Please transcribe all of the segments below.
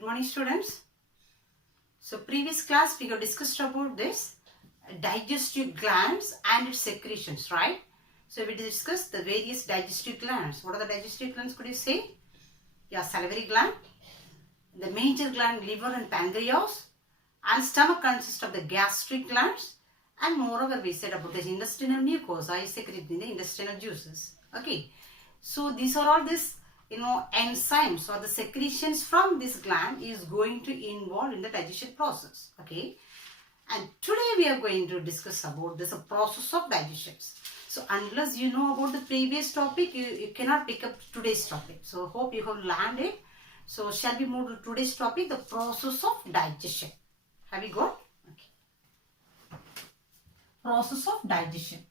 Good morning, students. So previous class we have discussed about this digestive glands and its secretions, right? So we discussed the various digestive glands. What are the digestive glands, could you say? Yeah, salivary gland, the major gland liver and pancreas, and stomach consists of the gastric glands, and moreover we said about the intestinal mucosa is secreting the intestinal juices. Okay, so these are all this enzymes or the secretions from this gland is going to involve in the digestion process. Okay, and today we are going to discuss about this process of digestion. So unless you know about the previous topic, you cannot pick up today's topic. So hope you have learned it. So shall we move to today's topic, the process of digestion. Have you got? Okay. Process of digestion.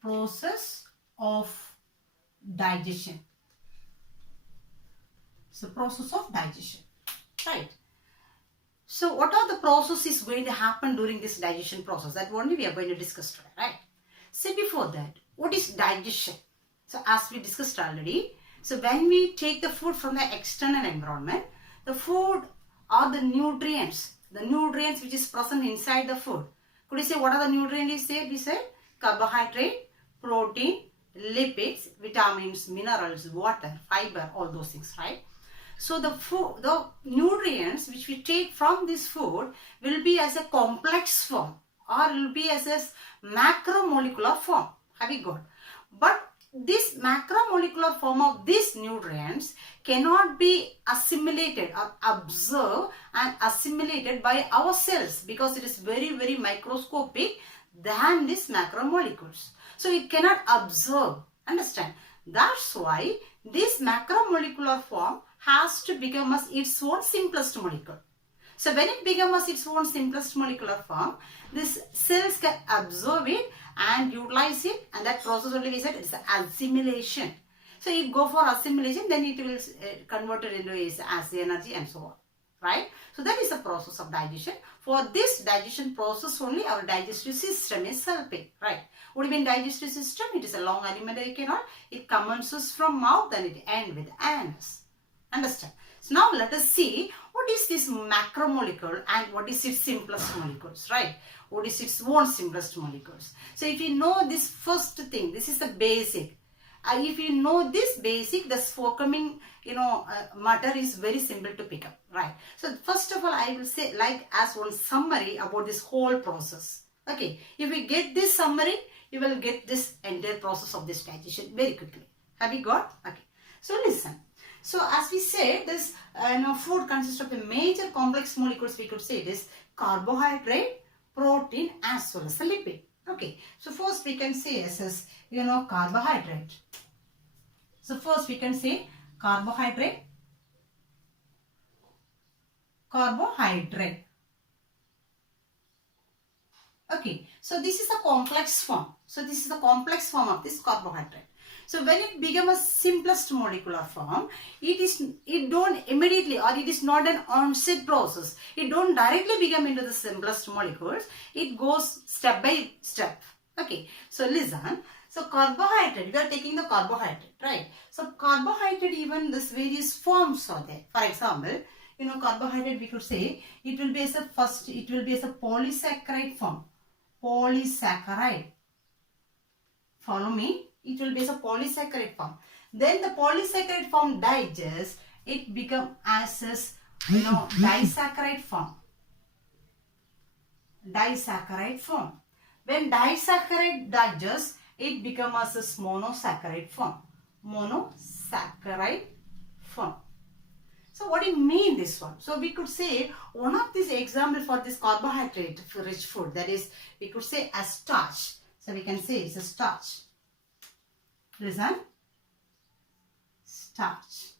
Process of digestion. So process of digestion, right? So what are the processes going to happen during this digestion process? That only we are going to discuss today, right? So before that, what is digestion? So as we discussed already, so when we take the food from the external environment, the food are the nutrients which is present inside the food. Could you say what are the nutrients? We said carbohydrate, protein, lipids, vitamins, minerals, water, fiber, all those things, right? So the nutrients which we take from this food will be as a complex form or will be as a macromolecular form. Have you got? But this macromolecular form of these nutrients cannot be assimilated or absorbed and assimilated by our cells because it is very, very microscopic than these macromolecules. So it cannot absorb. Understand? That's why this macromolecular form has to become as its own simplest molecule. So when it becomes its own simplest molecular form, these cells can absorb it and utilize it, and that process only we said it's assimilation. So if go for assimilation, then it will convert it into its as energy and so on, right? So that is the process of digestion. For this digestion process only our digestive system is helping, right? What do you mean digestive system? It is a long alimentary canal. It commences from mouth and it ends with anus. Understand? So now let us see what is this macromolecule and what is its simplest molecules, right? What is its own simplest molecules? So if you know this first thing, this is the basic. If you know this basic, the forthcoming matter is very simple to pick up, right? So first of all, I will say like as one summary about this whole process. Okay, if we get this summary, you will get this entire process of this digestion very quickly. Have you got? Okay, so listen. So as we said, this food consists of the major complex molecules. We could say it is carbohydrate, protein, as well as the lipid. Okay, so first we can say as carbohydrate. So first we can say carbohydrate. Okay, so this is a complex form. So this is the complex form of this carbohydrate. So when it becomes a simplest molecular form, it don't immediately, or it is not an onset process. It don't directly become into the simplest molecules. It goes step by step. Okay, so listen. So carbohydrate, we are taking the carbohydrate, right? So carbohydrate, even this various forms are there. For example, carbohydrate we could say it will be as a polysaccharide form. Polysaccharide. Follow me. It will be as a polysaccharide form. Then the polysaccharide form digests, it becomes as a disaccharide form. Disaccharide form. When disaccharide digests, it becomes as a monosaccharide form. Monosaccharide form. So what do you mean this one? So we could say one of these examples for this carbohydrate rich food, that is we could say a starch. So we can say it's a starch. Listen, starch.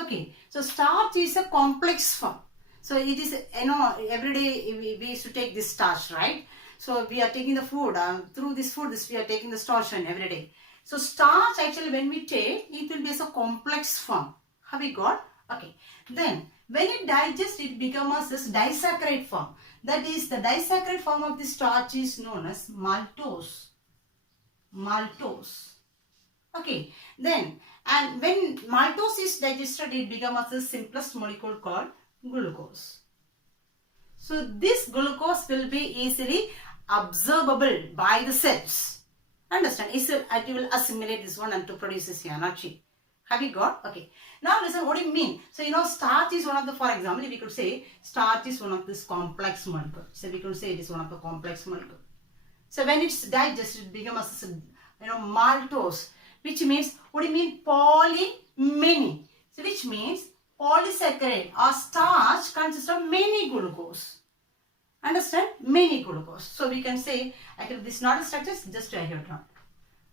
Okay, so starch is a complex form. So it is, every day we used to take this starch, right? So we are taking the food, through this food, we are taking the starch every day. So starch actually when we take, it will be as a complex form. Have we got? Okay. Then when it digests, it becomes this disaccharide form. That is, the disaccharide form of the starch is known as maltose. Maltose. Okay, then And when maltose is digested, it becomes the simplest molecule called glucose. So this glucose will be easily absorbable by the cells. Understand? It will assimilate this one and to produce this energy. Have you got? Okay. Now listen, what do you mean? So starch is one of the, for example, we could say starch is one of this complex molecule. So we could say it is one of the complex molecule. So when it's digested, it becomes maltose, which means, what do you mean? Many. So which means polysaccharide or starch consists of many glucose. Understand? Many glucose. So we can say, actually this is not a structure, just to write it down.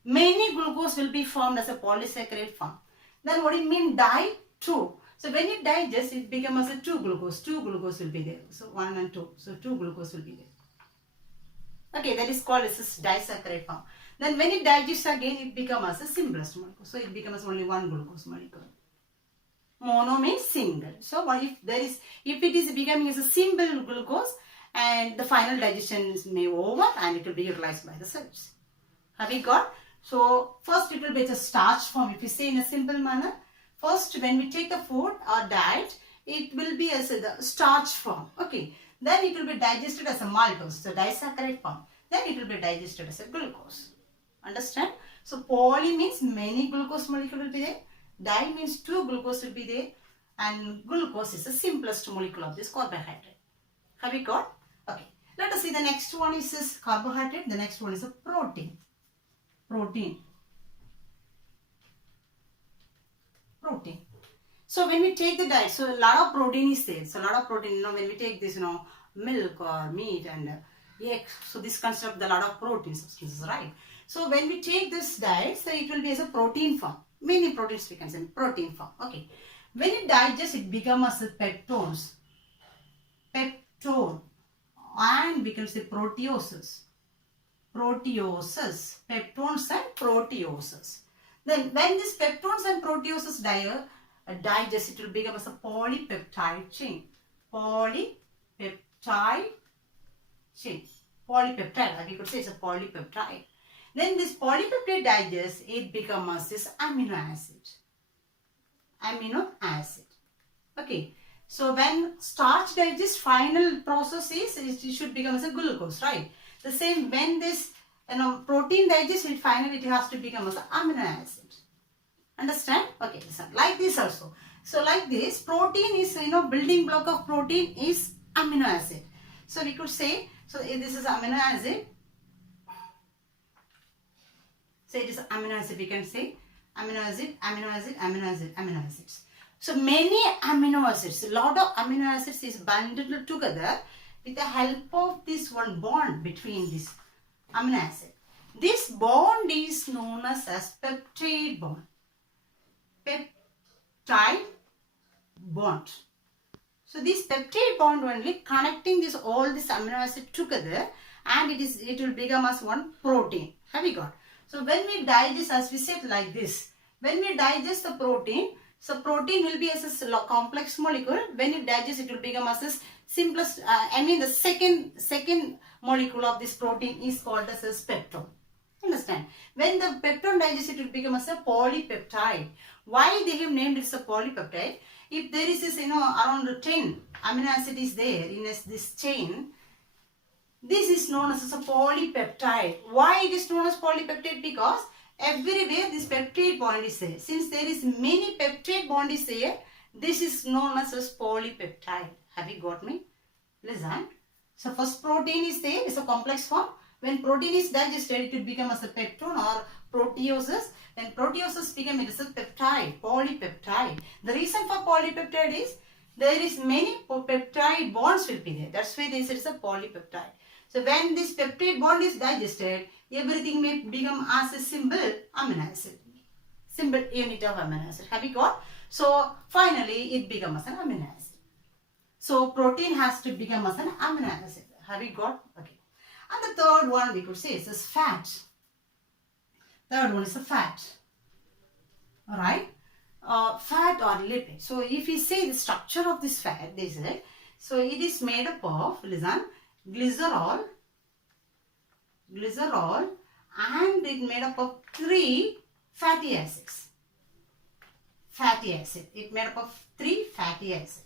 Many glucose will be formed as a polysaccharide form. Then what do you mean? Di-2. So when it digests, it becomes a 2 glucose. 2 glucose will be there. So 1 and 2. So 2 glucose will be there. Okay, that is called as a disaccharide form. Then when it digests again, it becomes a simplest molecule. So it becomes only 1 glucose molecule. Mono means single. So if it is becoming as a simple glucose, and the final digestion may over and it will be utilized by the cells. Have you got? So first it will be a starch form. If you say in a simple manner, first when we take the food or diet, it will be as the starch form. Okay. Then it will be digested as a maltose, so disaccharide form. Then it will be digested as a glucose. Understand? So poly means many glucose molecule will be there. Di means 2 glucose will be there. And glucose is the simplest molecule of this carbohydrate. Have you got? Okay. Let us see the next one is this carbohydrate. The next one is a protein. Protein. So when we take the diet, so a lot of protein is there. So a lot of protein, when we take this, milk or meat and egg, so this consists of the lot of protein substances, right? So when we take this diet, so it will be as a protein form. Many proteins we can say protein form. Okay. When it digests, it becomes as a peptones. Peptone. And we can say proteoses. Peptones and proteoses. Then when these peptones and proteoses digest, it will become as a polypeptide chain. Polypeptide, we could say it's a polypeptide. Then this polypeptide digests, it becomes this amino acid. Okay. So when starch digests, final process is it should become as a glucose, right? The same when this protein digests, it finally it has to become as an amino acid. Understand? Okay, listen. Like this also. So like this, protein is building block of protein is amino acid. So we could say, so this is amino acid. So it is amino acid. We can say amino acids. So many amino acids, a lot of amino acids is bundled together with the help of this one bond between this amino acid. This bond is known as peptide bond. Peptide bond. So this peptide bond only connecting all this amino acid together, and it will become as one protein. Have you got? So when we digest, as we said like this, when we digest the protein, so protein will be as a complex molecule. When it digests, it will become as a simplest, the second molecule of this protein is called as a peptone. Understand? When the peptone digests, it will become as a polypeptide. Why they have named it as a polypeptide? If there is this, around 10 amino acid is there in this chain, this is known as a polypeptide. Why it is known as polypeptide? Because everywhere this peptide bond is there. Since there is many peptide bond is there, this is known as polypeptide. Have you got me? Listen. So first protein is there, it's a complex form. When protein is digested, it will become as a peptone or proteoses. When proteoses become it is a peptide, polypeptide. The reason for polypeptide is there is many peptide bonds will be there. That's why they say it's a polypeptide. So when this peptide bond is digested, everything may become as a simple amino acid. Simple unit of amino acid. Have you got? So finally it becomes an amino acid. So protein has to become as an amino acid. Have you got? Okay. And the third one we could say is this fat. Third one is a fat. Alright. Fat or lipid. So if we say the structure of this fat, they said, so it is made up of, listen, glycerol, and it made up of 3 fatty acids. fatty acid. It made up of 3 fatty acids.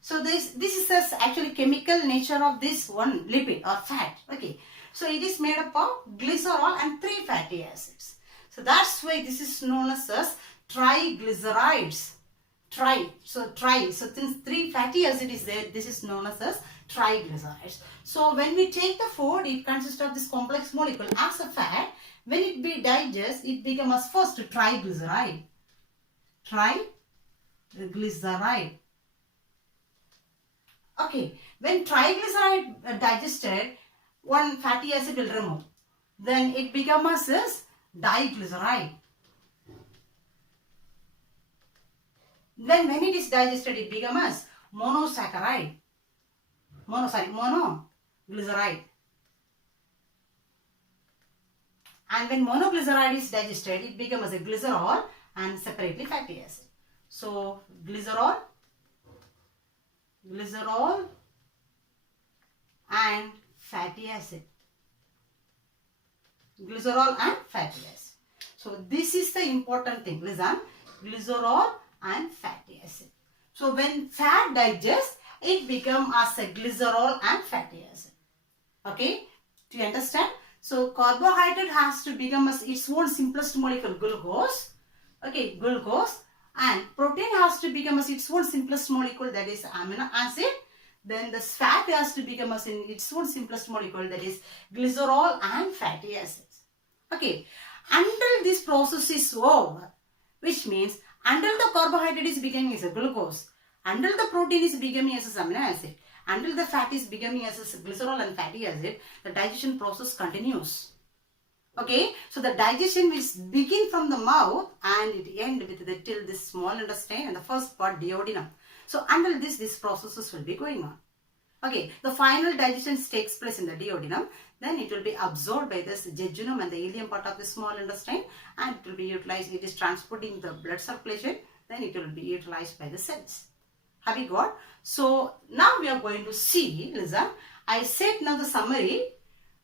So this is actually chemical nature of this one lipid or fat. Okay. So it is made up of glycerol and 3 fatty acids. So that's why this is known as triglycerides. So since 3 fatty acid is there, this is known as triglycerides. So when we take the food, it consists of this complex molecule as a fat. When it be digested, it becomes first triglyceride. Triglyceride. Okay, when triglyceride digested, one fatty acid will remove. Then it becomes as diglyceride. Then when it is digested, it becomes monosaccharide. Monoglyceride. And when monoglyceride is digested, it becomes a glycerol and separately fatty acid. So glycerol and fatty acid. Glycerol and fatty acid. So this is the important thing. Listen, glycerol and fatty acid. So when fat digests, it becomes as a glycerol and fatty acid. Okay, do you understand? So carbohydrate has to become as its own simplest molecule, glucose. Okay, glucose. And protein has to become as its own simplest molecule, that is amino acid. Then the fat has to become as in its own simplest molecule, that is glycerol and fatty acids. Okay, until this process is over, which means until the carbohydrate is becoming as a glucose, until the protein is becoming as a amino acid, until the fat is becoming as a glycerol and fatty acid, the digestion process continues. Okay, so the digestion will begin from the mouth and it end with the till this small intestine and the first part duodenum. So until this processes will be going on. Okay, the final digestion takes place in the duodenum. Then it will be absorbed by this jejunum and the ileum part of the small intestine, and it will be utilized. It is transporting the blood circulation. Then it will be utilized by the cells. Have you got? So now we are going to see. Listen, I said now the summary.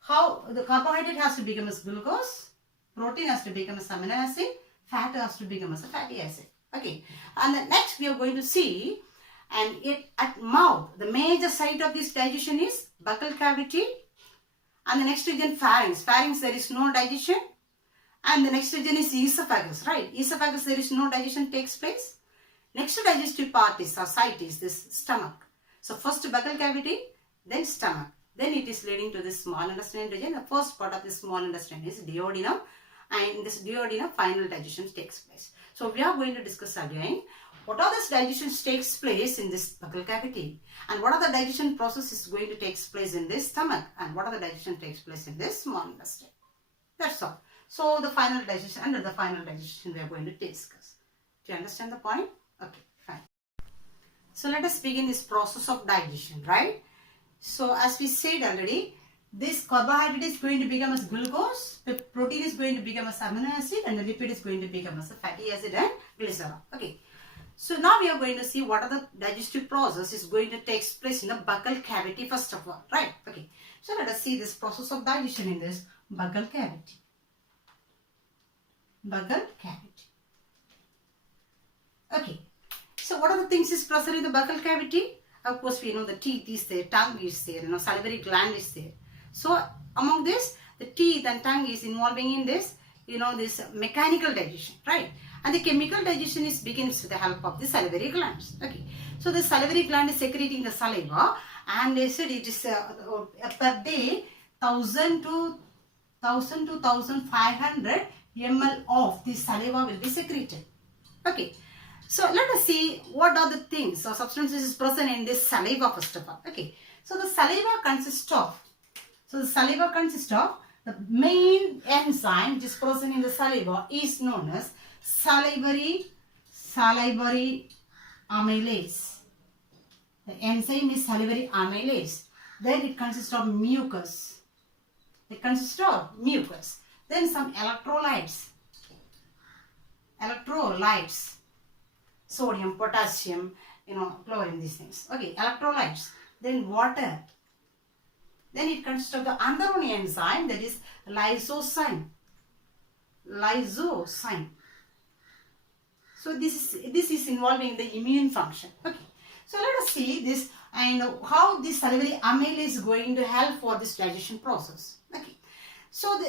How the carbohydrate has to become as glucose, protein has to become as amino acid, fat has to become as a fatty acid. Okay, and the next we are going to see, and it at mouth, the major site of this digestion is buccal cavity, and the next region pharynx. Pharynx there is no digestion, and the next region is esophagus. Right, esophagus there is no digestion takes place. Next digestive part is or site is this stomach. So first buccal cavity, then stomach. Then it is leading to this small intestine region. The first part of this small intestine is duodenum, and in this duodenum final digestion takes place. So we are going to discuss again what are the digestion takes place in this buccal cavity, and what are the digestion processes going to take place in this stomach, and what are the digestion takes place in this small intestine. That's all. So the final digestion, under the final digestion we are going to discuss. Do you understand the point? Okay, fine. So let us begin this process of digestion, right? So as we said already, this carbohydrate is going to become as glucose, the protein is going to become as amino acid, and the lipid is going to become as a fatty acid and glycerol. Okay. So now we are going to see what are the digestive process is going to take place in the buccal cavity first of all, right? Okay. So let us see this process of digestion in this buccal cavity. Buccal cavity. Okay. So what are the things is present in the buccal cavity? Of course, we know the teeth is there, tongue is there, salivary gland is there. So, among this, the teeth and tongue is involving in this, this mechanical digestion, right? And the chemical digestion begins with the help of the salivary glands. Okay. So, the salivary gland is secreting the saliva, and they said it is per day 1000 to 1500 ml of the saliva will be secreted. Okay. So let us see what are the things or substances is present in this saliva first of all. Okay. So the saliva consists of the main enzyme which is present in the saliva is known as salivary amylase. The enzyme is salivary amylase. Then it consists of mucus. Then some electrolytes. Sodium, potassium, chlorine, these things. Okay, electrolytes. Then water. Then it consists of the another one enzyme, that is lysozyme. So this is involving the immune function. Okay. So let us see this and how this salivary amylase is going to help for this digestion process. Okay. So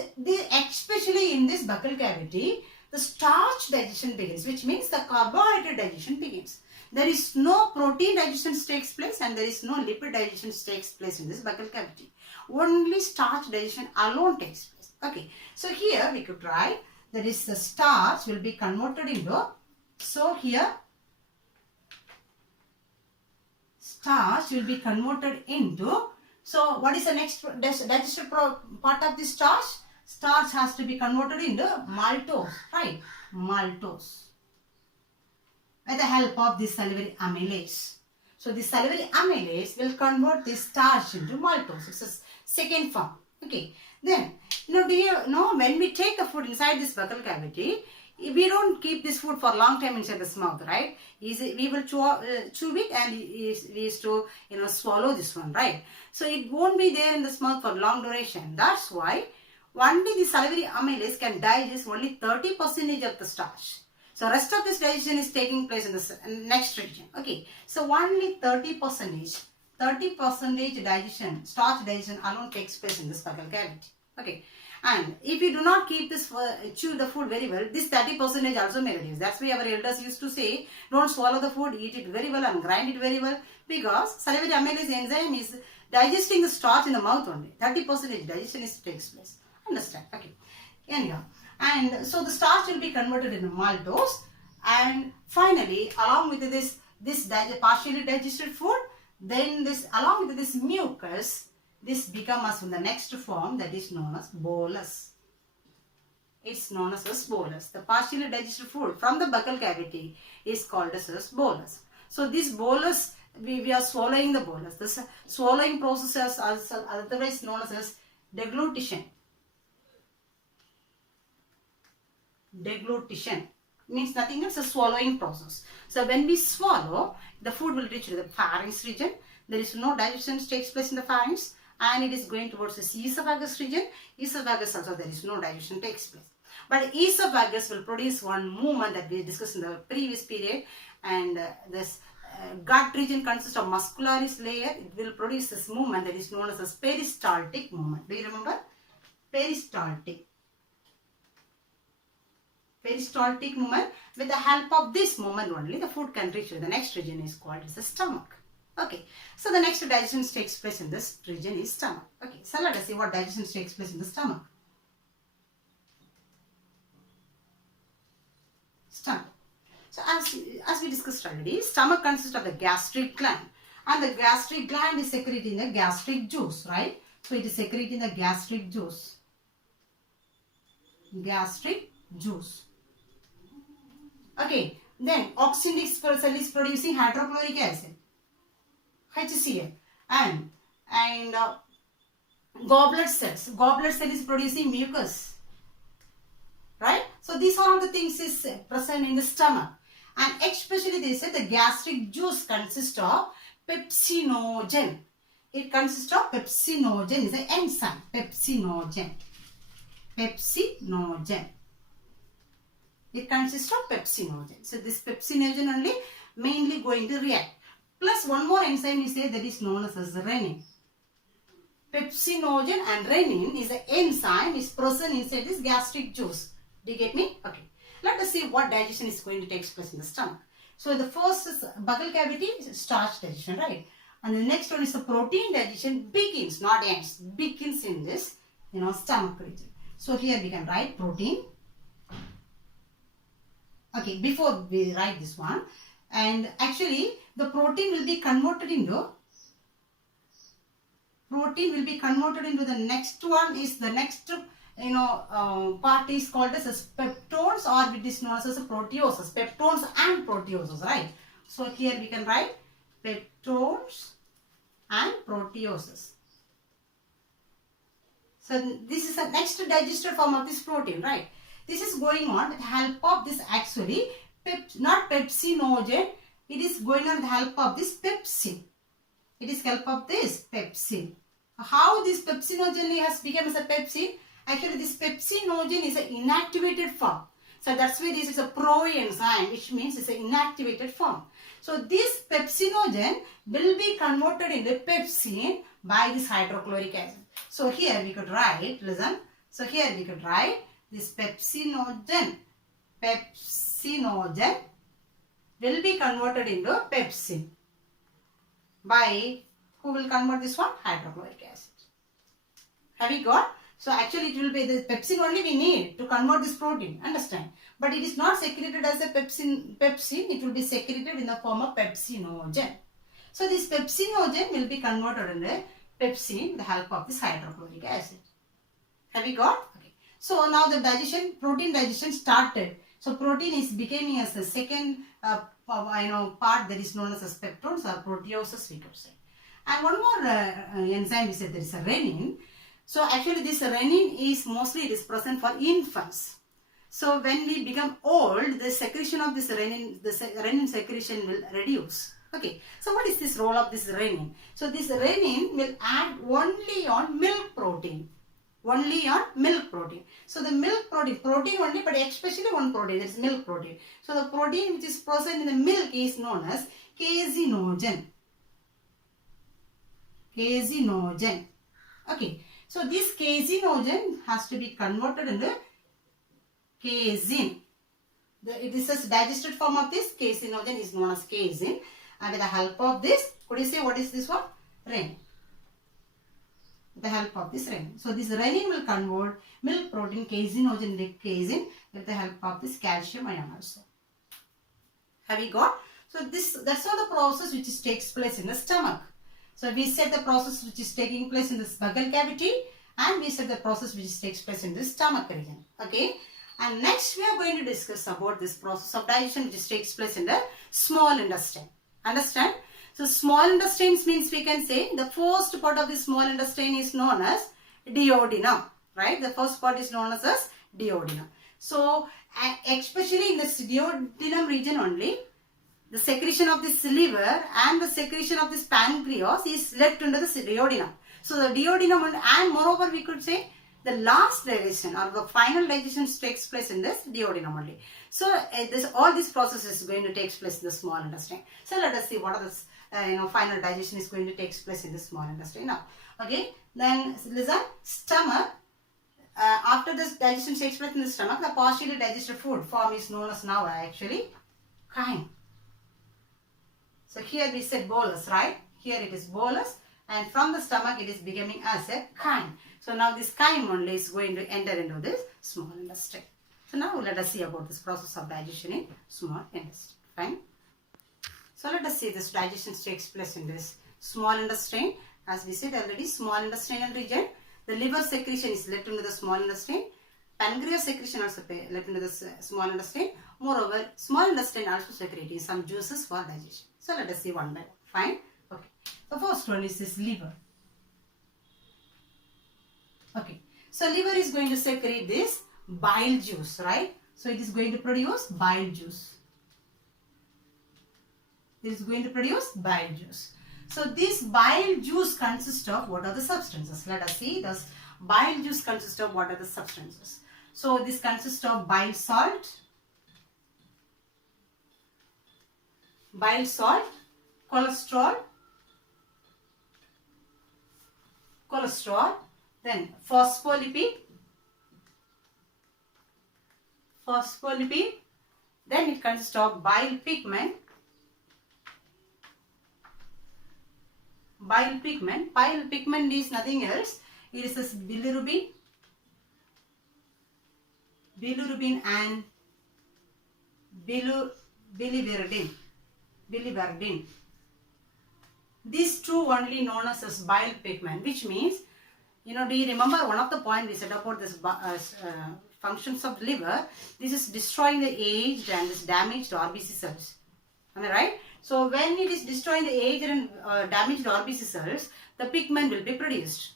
especially in this buccal cavity, the starch digestion begins, which means the carbohydrate digestion begins. There is no protein digestion takes place and there is no lipid digestion takes place in this buccal cavity. Only starch digestion alone takes place. Okay. So here we could write that is the starch will be converted into, so here starch will be converted into, so what is the next digested part of this starch? Starch has to be converted into maltose, right? Maltose. With the help of this salivary amylase. So the salivary amylase will convert this starch into maltose. It's a second form. Okay. Then, do you know when we take a food inside this buccal cavity, we don't keep this food for a long time inside the mouth, right? We will chew it and we used to, swallow this one, right? So it won't be there in the mouth for long duration. That's why only the salivary amylase can digest only 30% of the starch. So rest of this digestion is taking place in the next region. Okay. So only 30% digestion, starch digestion alone takes place in this buccal cavity. Okay. And if you do not keep this, chew the food very well, this 30% also may reduce. That's why our elders used to say, don't swallow the food, eat it very well and grind it very well, because salivary amylase enzyme is digesting the starch in the mouth only. 30% digestion takes place. Understand? Okay. Anyhow. And so the starch will be converted into maltose, and finally along with this partially digested food, then this along with this mucus, this becomes the next form that is known as bolus. It's known as bolus. The partially digested food from the buccal cavity is called as bolus. So this bolus, we are swallowing the bolus. This swallowing process is otherwise known as deglutition. Deglutition means nothing else, a swallowing process. So when we swallow, the food will reach to the pharynx region. There is no digestion takes place in the pharynx, and it is going towards the esophagus region. Esophagus also there is no digestion takes place. But esophagus will produce one movement that we discussed in the previous period, and this gut region consists of muscularis layer. It will produce this movement that is known as a peristaltic movement. Do you remember? Peristaltic movement. With the help of this movement only, the food can reach to the next region is called as the stomach. Okay. So the next digestion takes place in this region is stomach. Okay. So let us see what digestion takes place in the stomach. Stomach. So as we discussed already, stomach consists of the gastric gland, and the gastric gland is secreting the gastric juice, right? So it is secreting the gastric juice. Gastric juice. Okay. Then oxynic cell is producing hydrochloric acid, HCl, and goblet cell is producing mucus, right? So these are all the things is present in the stomach, and especially they say the gastric juice consists of pepsinogen. It consists of pepsinogen, is an enzyme. Pepsinogen. It consists of pepsinogen. So this pepsinogen only mainly going to react. Plus one more enzyme is there that is known as renin. Pepsinogen and renin is an enzyme is present inside this gastric juice. Do you get me? Okay. Let us see what digestion is going to take place in the stomach. So the first is buccal cavity, is starch digestion, right? And the next one is the protein digestion begins, not ends, begins in this, stomach region. So here we can write protein. Okay, before we write this one, and actually the protein will be converted into the next one is the next part is called as peptones, or it is known as proteoses. Peptones and proteoses, right? So here we can write peptones and proteoses. So this is the next digested form of this protein, right? This is going on with the help of this actually, not pepsinogen, it is going on with the help of this pepsin. It is help of this pepsin. How this pepsinogen has become as a pepsin? Actually this pepsinogen is an inactivated form. So that's why this is a proenzyme, which means it's an inactivated form. So this pepsinogen will be converted into pepsin by this hydrochloric acid. So here we could write, listen. So here we could write this pepsinogen will be converted into pepsin by, who will convert this one? Hydrochloric acid. Have you got? So actually it will be the pepsin only we need to convert this protein, understand? But it is not secreted as a pepsin, it will be secreted in the form of pepsinogen. So this pepsinogen will be converted into pepsin with the help of this hydrochloric acid. Have you got? Okay. So now the digestion, protein digestion started. So protein is becoming as the second part that is known as peptones or proteoses, we could say. And one more enzyme we said, there is a renin. So actually this renin is mostly, it is present for infants. So when we become old, the secretion of this renin, the renin secretion will reduce. Okay. So what is this role of this renin? So this renin will act only on milk protein. Only on milk protein. So the milk protein only, but especially one protein, that is milk protein. So the protein which is present in the milk is known as caseinogen. Caseinogen. Okay. So this caseinogen has to be converted into casein. It is a digested form of this caseinogen is known as casein. And with the help of this, could you say what is this one? Renin. With the help of this renin. So this renin will convert milk protein caseinogen into casein with the help of this calcium ion also. Have you got? So that's all the process which takes place in the stomach. So we said the process which is taking place in the buccal cavity, and we said the process which takes place in the stomach region. Okay. And next we are going to discuss about this process of digestion which takes place in the small intestine. Understand? So small intestines means we can say the first part of the small intestine is known as duodenum. Right? The first part is known as duodenum. So especially in this duodenum region only, the secretion of this liver and the secretion of this pancreas is left into the duodenum. So the duodenum and moreover we could say the last digestion or the final digestion takes place in this duodenum only. So all this process is going to take place in the small intestine. So let us see what are the final digestion is going to take place in the small intestine now. Okay, then listen, stomach. After this digestion takes place in the stomach, the partially digested food form is known as now actually chyme. So here we said bolus, right? Here it is bolus, and from the stomach it is becoming as a chyme. So now this chyme only is going to enter into this small intestine. So now let us see about this process of digestion in small intestine. Fine. So let us see this digestion takes place in this small intestine. As we said already, small intestinal region. The liver secretion is left into the small intestine. Pancreas secretion also left into the small intestine. Moreover, small intestine also secreting some juices for digestion. So let us see one by one. Fine. Okay. The first one is this liver. Okay. So liver is going to secrete this bile juice, right? So it is going to produce bile juice. It is going to produce bile juice. So this bile juice consists of what are the substances? Let us see. This bile juice consists of what are the substances? So this consists of bile salt, cholesterol, then phospholipid, then it consists of bile pigment. Bile pigment is nothing else. It is this bilirubin and biliverdin. These two only known as bile pigment, which means, do you remember one of the points we said about this functions of liver? This is destroying the aged and this damaged RBC cells. Am I right? So when it is destroying the aged and damaged RBC cells, the pigment will be produced.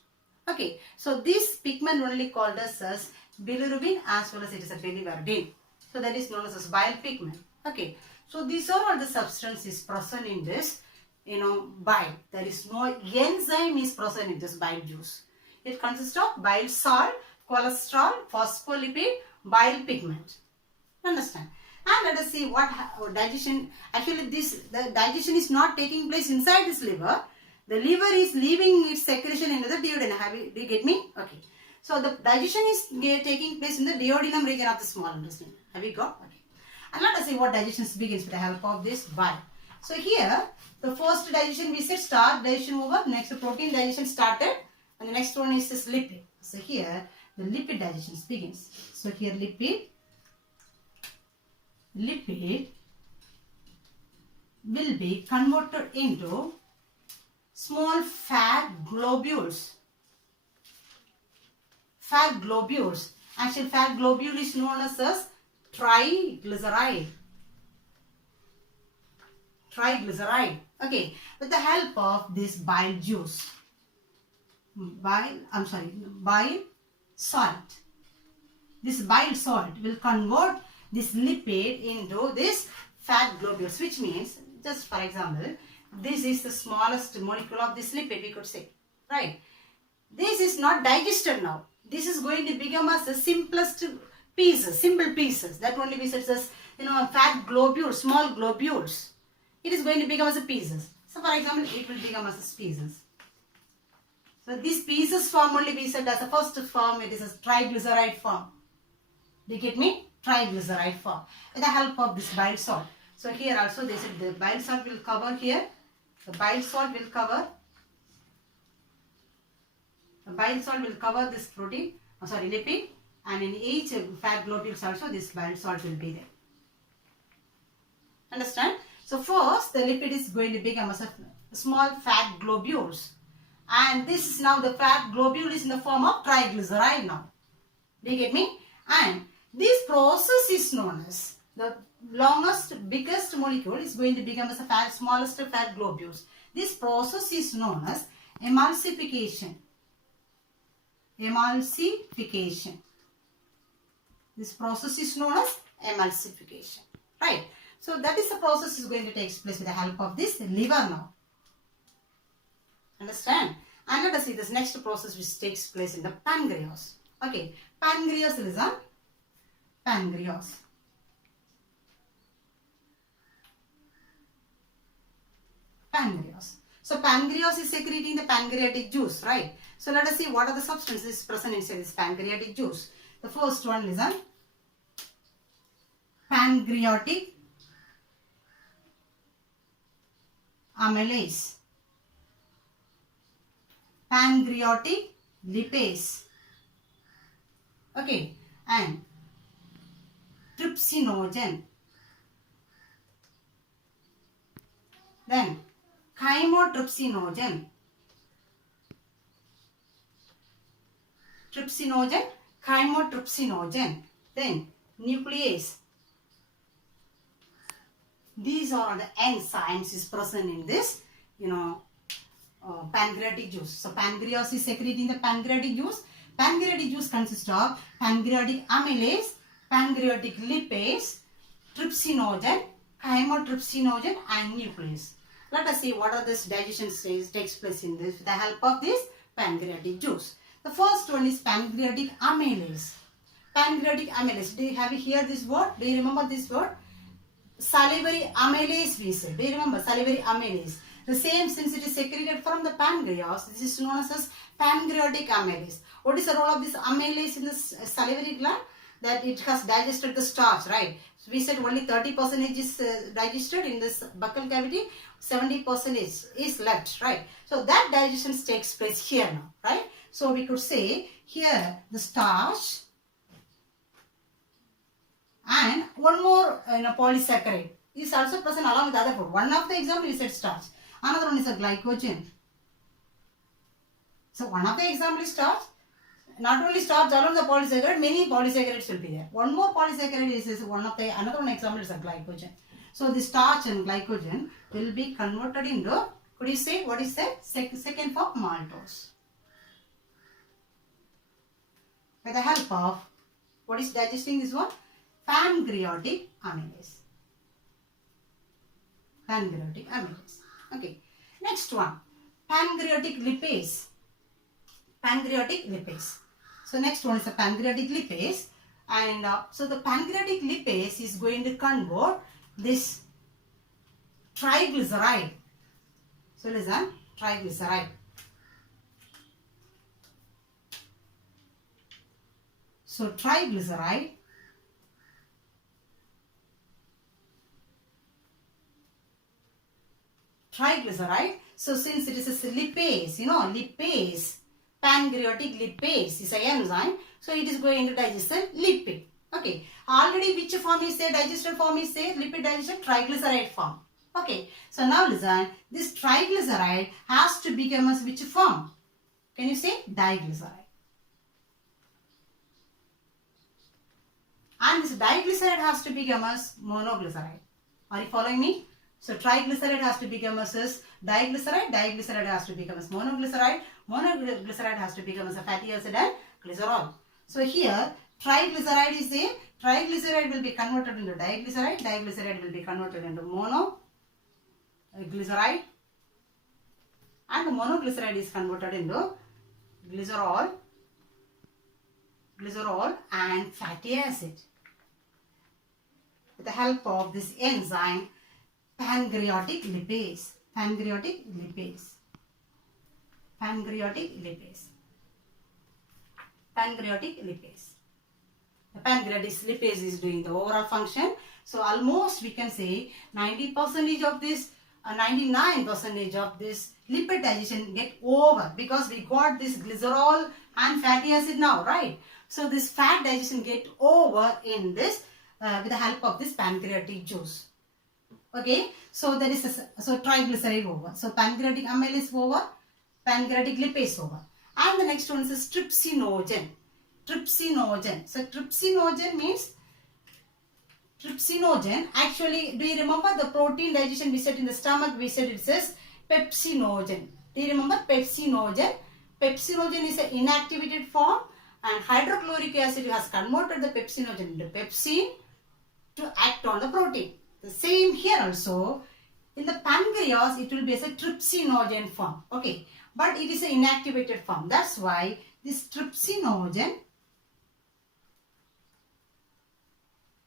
Okay, so this pigment only called as bilirubin as well as it is a biliverdin. So that is known as bile pigment. Okay, so these are all the substances present in this, bile. There is no enzyme is present in this bile juice. It consists of bile salt, cholesterol, phospholipid, bile pigment. Understand? And let us see what digestion. Actually, the digestion is not taking place inside this liver. The liver is leaving its secretion into the duodenum. Do you get me? Okay. So the digestion is taking place in the duodenum region of the small intestine. Have you got? Okay. And let us see what digestion begins with the help of this bile. So here, the first digestion we said starch digestion over. Next protein digestion started. And the next one is this lipid. So here, the lipid digestion begins. So here lipid will be converted into small fat globules. Fat globules. Actually, fat globule is known as triglyceride. Triglyceride. Okay. With the help of this bile juice. Bile salt. This bile salt will convert this lipid into this fat globules, which means, just for example, this is the smallest molecule of this lipid, we could say, right? This is not digested now. This is going to become as the simplest pieces, simple pieces. That only we said as, fat globules, small globules. It is going to become as pieces. So, for example, it will become as pieces. So, these pieces form only we said as the first form, it is a triglyceride form. Do you get me? Triglyceride form. With the help of this bile salt. So, here also they said the bile salt will cover here. The bile salt will cover. The bile salt will cover this protein, lipid, and in each fat globules also this bile salt will be there. Understand? So first the lipid is going to become a small fat globules, and this is now the fat globule is in the form of triglyceride now. Do you get me? And this process is known as the longest, biggest molecule is going to become as a smallest fat globules. This process is known as emulsification. Emulsification. This process is known as emulsification. Right. So that is the process is going to take place with the help of this liver now. Understand? And let us see this next process which takes place in the pancreas. Okay. Pancreas is a pancreas. Pancreas. So pancreas is secreting the pancreatic juice, right? So let us see what are the substances present inside this pancreatic juice. The first one is a pancreatic amylase, pancreatic lipase, okay, and trypsinogen, then chymotrypsinogen, chymotrypsinogen, then nuclease. These are the enzymes is present in this, pancreatic juice. So pancreas is secreting the pancreatic juice. Pancreatic juice consists of pancreatic amylase, pancreatic lipase, trypsinogen, chymotrypsinogen, and nuclease. Let us see what are this digestion stage takes place in this with the help of this pancreatic juice. The first one is pancreatic amylase. Pancreatic amylase. Do you have here this word? Do you remember this word? Salivary amylase we say. Do you remember salivary amylase? The same, since it is secreted from the pancreas, this is known as pancreatic amylase. What is the role of this amylase in the salivary gland? That it has digested the starch, right? So we said only 30% is digested in this buccal cavity, 70% is left, right? So that digestion takes place here now, right? So we could say here the starch and one more polysaccharide is also present along with other food. One of the example is starch. Another one is a glycogen. So one of the example is starch. Not only starch, along the polysaccharide, many polysaccharides will be there. One more polysaccharide is another one example is a glycogen. So the starch and glycogen will be converted into, could you say what is that? Second form, maltose. By the help of, what is digesting this one? Pancreatic amylase. Pancreatic amylase. Okay. Next one. Pancreatic lipase. Pancreatic lipase. So next one is the pancreatic lipase. And so the pancreatic lipase is going to convert this triglyceride. So listen, triglyceride. So triglyceride So since it is a lipase, lipase, pancreatic lipase is an enzyme. So it is going to digest the lipid. Okay. Already which form is there? Digested form is there? Lipid digestion, triglyceride form. Okay. So now listen. This triglyceride has to become as which form? Can you say? Diglyceride. And this diglyceride has to become as monoglyceride. Are you following me? So triglyceride has to become as diglyceride. Diglyceride has to become as monoglyceride. Monoglyceride has to become as a fatty acid and glycerol. So here triglyceride is there. Triglyceride will be converted into diglyceride. Diglyceride will be converted into monoglyceride. And the monoglyceride is converted into glycerol and fatty acid. With the help of this enzyme, pancreatic lipase. The pancreatic lipase is doing the overall function. So almost we can say 90% of this, 99% of this lipid digestion get over, because we got this glycerol and fatty acid now, right? So this fat digestion get over in this with the help of this pancreatic juice. Okay, so there is so triglyceride over. So pancreatic amylase over, pancreatic lipase over. And the next one is trypsinogen. So trypsinogen means, actually, do you remember the protein digestion we said in the stomach? We said it says pepsinogen. Do you remember pepsinogen? Pepsinogen is an inactivated form, and hydrochloric acid has converted the pepsinogen into pepsin to act on the protein. The same here also. In the pancreas, it will be as a trypsinogen form. Okay. But it is an inactivated form. That's why this trypsinogen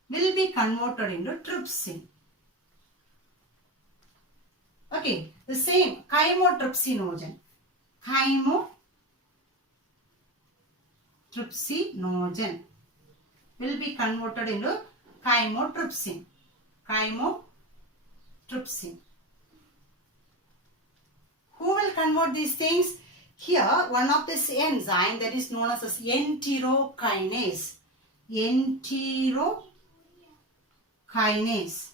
will be converted into trypsin. Okay. The same chymotrypsinogen. Chymotrypsinogen will be converted into chymotrypsin. Who will convert these things? Here, one of this enzyme that is known as enterokinase. Enterokinase.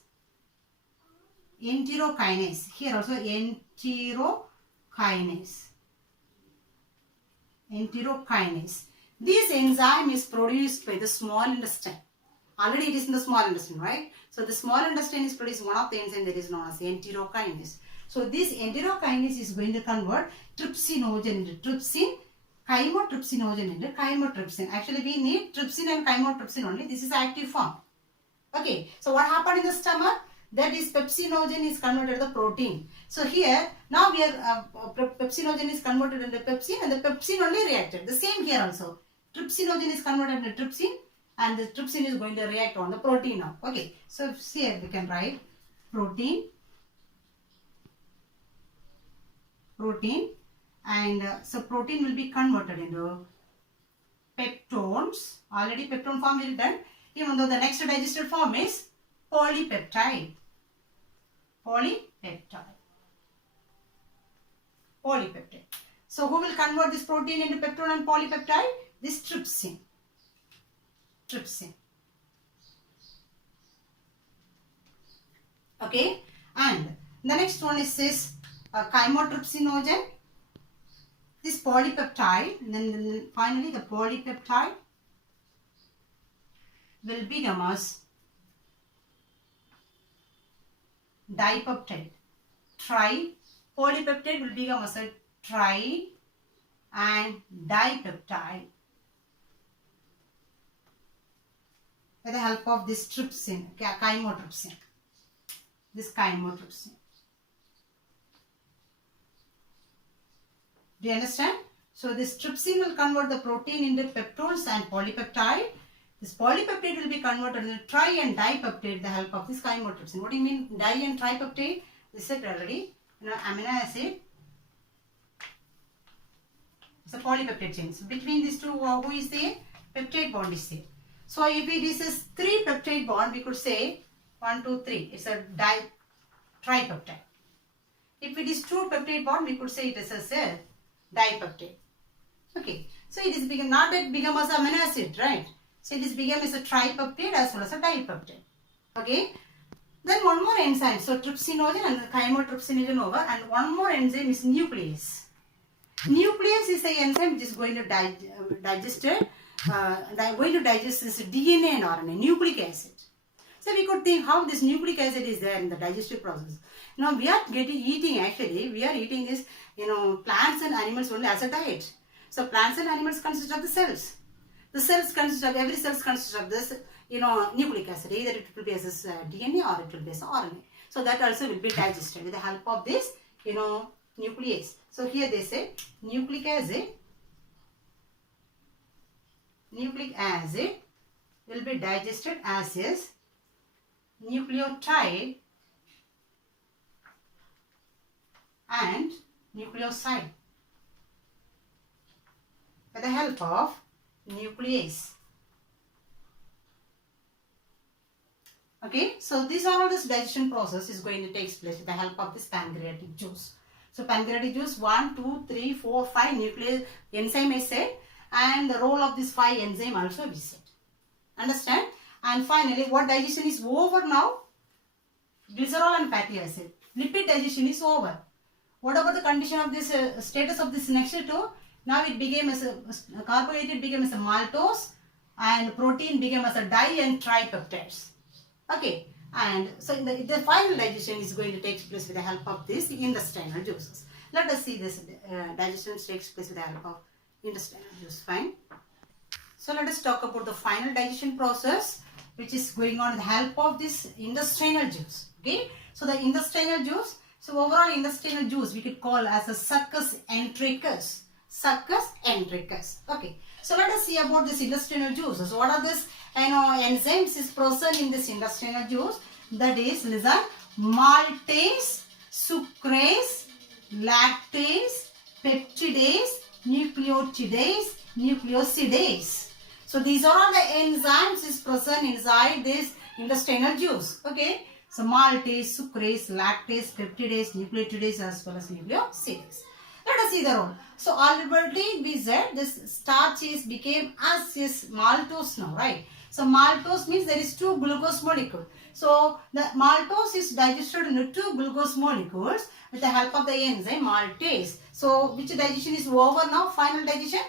Here also enterokinase. This enzyme is produced by the small intestine. Already it is in the small intestine, right? So the small intestine is producing one of the enzymes that is known as enterokinase. So this enterokinase is going to convert trypsinogen into trypsin, chymotrypsinogen into chymotrypsin. Actually, we need trypsin and chymotrypsin only. This is active form. Okay. So what happened in the stomach? That is pepsinogen is converted to the protein. So here, now we are, pepsinogen is converted into pepsin, and the pepsin only reacted. The same here also. Trypsinogen is converted into trypsin, and the trypsin is going to react on the protein now. Okay. So here we can write protein, and so protein will be converted into peptones. Already peptone form is done, even though the next digested form is polypeptide. So who will convert this protein into peptone and polypeptide? This trypsin. Okay, and the next one is this chymotrypsinogen, this polypeptide, and then finally the polypeptide will become as dipeptide. Polypeptide will become as a tri and dipeptide with the help of this trypsin, chymotrypsin. Do you understand? So this trypsin will convert the protein into peptones and polypeptide. This polypeptide will be converted into tri and dipeptide with the help of this chymotrypsin. What do you mean di and tripeptide? We said already, amino acid. It's a polypeptide chain. So between these two, who is there? Peptide bond is there. So if it is 3 peptide bond, we could say 1, 2, 3. It's a tripeptide. If it is 2 peptide bond, we could say it is a dipeptide. Okay. So it is become not that become as amino acid, right? So it is become as a tripeptide as well as a dipeptide. Okay. Then one more enzyme. So trypsinogen and chymotrypsinogen over, and one more enzyme is nuclease. Nuclease is the enzyme which is going to digest this DNA and RNA, nucleic acid. So we could think how this nucleic acid is there in the digestive process. Now we are eating this, plants and animals only as a diet. So plants and animals consist of the cells. The cells consist of, every cell consists of this, nucleic acid. Either it will be as DNA or it will be as RNA. So that also will be digested with the help of this, nuclease. So here they say nucleic acid will be digested as is nucleotide and nucleoside with the help of nuclease. Okay, so these are all this digestion process is going to take place with the help of this pancreatic juice. So pancreatic juice 1, 2, 3, 4, 5 nuclear enzyme is said, and the role of this 5 enzyme also is said. Understand? And finally, what digestion is over now? Glycerol and fatty acid. Lipid digestion is over. What about the condition of this status of this next two? Now it became as a carbohydrate became as a maltose, and protein became as a di and tripeptides. Okay, and so the final digestion is going to take place with the help of these intestinal juices. Let us see this digestion takes place with the help of intestinal juice. Fine. So let us talk about the final digestion process, which is going on with the help of this intestinal juice. Okay, so the intestinal juice. So overall intestinal juice we could call as a succus entericus. Succus entericus. Okay. So let us see about this intestinal juice. So what are these enzymes is present in this intestinal juice? That is, listen, maltase, sucrase, lactase, peptidase, nucleotidase, nucleosidase. So these are all the enzymes is present inside this intestinal juice. Okay. So maltase, sucrase, lactase, peptidase, nucleotidase as well as nucleosidase. Let us see the role. So already we said this starch is became as is maltose now, right? So maltose means there is 2 glucose molecules. So the maltose is digested into 2 glucose molecules with the help of the enzyme maltase. So which digestion is over now? Final digestion,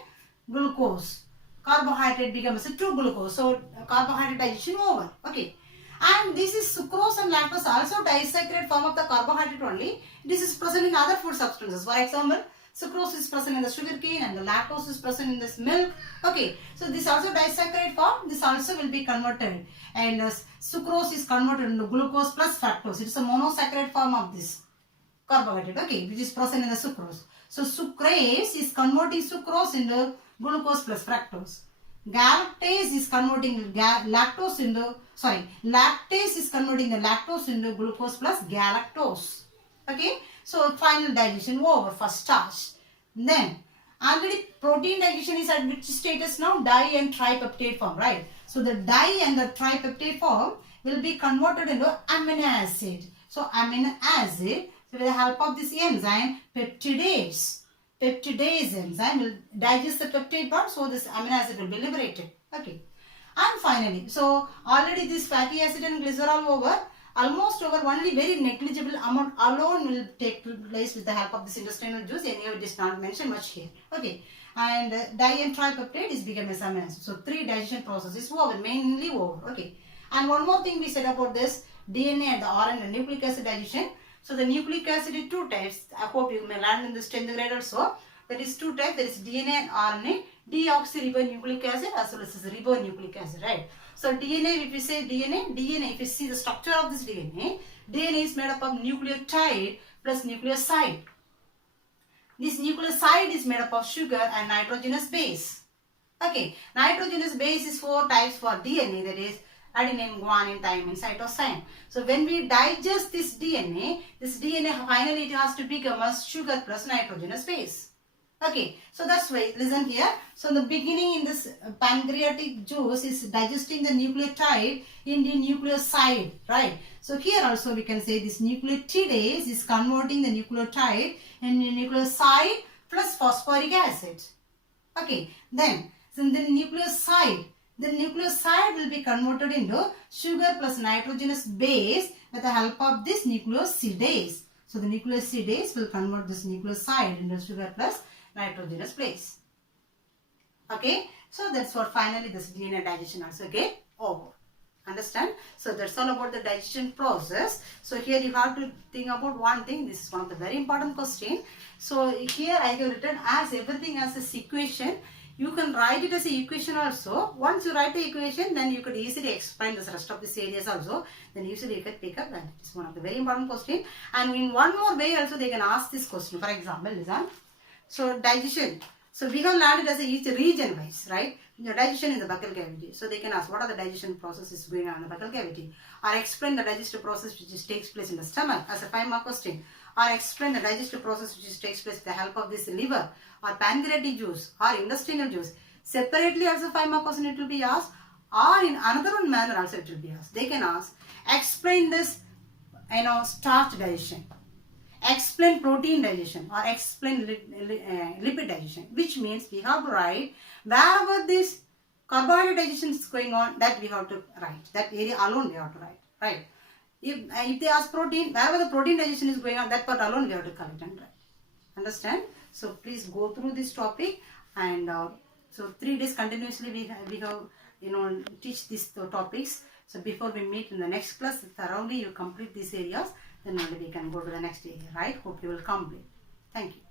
glucose. Carbohydrate becomes a 2 glucose. So carbohydrate digestion over. Okay. And this is sucrose and lactose also disaccharide form of the carbohydrate only. This is present in other food substances. For example, sucrose is present in the sugar cane and the lactose is present in this milk. Okay, so this also disaccharide form. This also will be converted, and sucrose is converted into glucose plus fructose. It is a monosaccharide form of this carbohydrate. Okay, which is present in the sucrose. So sucrase is converting sucrose into glucose plus fructose. Lactase is converting lactase is converting the lactose into glucose plus galactose. Okay, so final digestion over for starch. Then already protein digestion is at which status now? Di and tripeptide form, right? So the di and the tripeptide form will be converted into amino acid. So amino acid, so with the help of this enzyme peptidase enzyme will digest the peptide bond, so this amino acid will be liberated. Okay, and finally, so already this fatty acid and glycerol over, almost over, only very negligible amount alone will take place with the help of this intestinal juice. Anyhow, it is not mentioned much here. Okay, and di and tripeptide is become as amino acid. So 3 digestion processes over, mainly over. Okay, and one more thing we said about this DNA and the RNA and nucleic acid digestion. So the nucleic acid is 2 types. I hope you may learn in this 10th grade also. That is 2 types. There is DNA and RNA, deoxyribonucleic acid as well as ribonucleic acid, right? So DNA, if you say DNA, if you see the structure of this DNA is made up of nucleotide plus nucleoside. This nucleoside is made up of sugar and nitrogenous base. Okay, nitrogenous base is 4 types for DNA, that is adenine, guanine, thymine, cytosine. So when we digest this DNA finally it has to become a sugar plus nitrogenous base. Okay, so that's why, listen here. So in the beginning in this pancreatic juice is digesting the nucleotide in the nucleoside, right? So here also we can say this nucleotidase is converting the nucleotide in the nucleoside plus phosphoric acid. Okay, then so in the nucleoside will be converted into sugar plus nitrogenous base with the help of this nucleosidase. So the nucleosidase will convert this nucleoside into sugar plus nitrogenous base. Okay, so that's what finally this DNA digestion also get over. Understand? So that's all about the digestion process. So here you have to think about one thing. This is one of the very important question. So here I have written as everything as a equation. You can write it as a equation also. Once you write the equation, then you could easily explain the rest of these areas also. Then usually you can pick up that. It's one of the very important question. And in one more way also they can ask this question. For example, listen. So digestion. So we have learned it as a each region wise, right? The digestion in the buccal cavity. So they can ask what are the digestion processes going on in the buccal cavity, or explain the digestive process which takes place in the stomach as a 5-mark question, or explain the digestive process which takes place with the help of this liver or pancreatic juice or intestinal juice. Separately also 5-mark question it will be asked, or in another one manner also it will be asked. They can ask, explain this, starch digestion, explain protein digestion, or explain lipid digestion, which means we have to write wherever this carbohydrate digestion is going on, that we have to write. That area alone we have to write, right? If they ask protein, wherever the protein digestion is going on, that part alone we have to collect and write. Understand? So please go through this topic, and so 3 days continuously we have teach these topics. So before we meet in the next class, thoroughly you complete these areas, then only we can go to the next area, right? Hope you will complete. Thank you.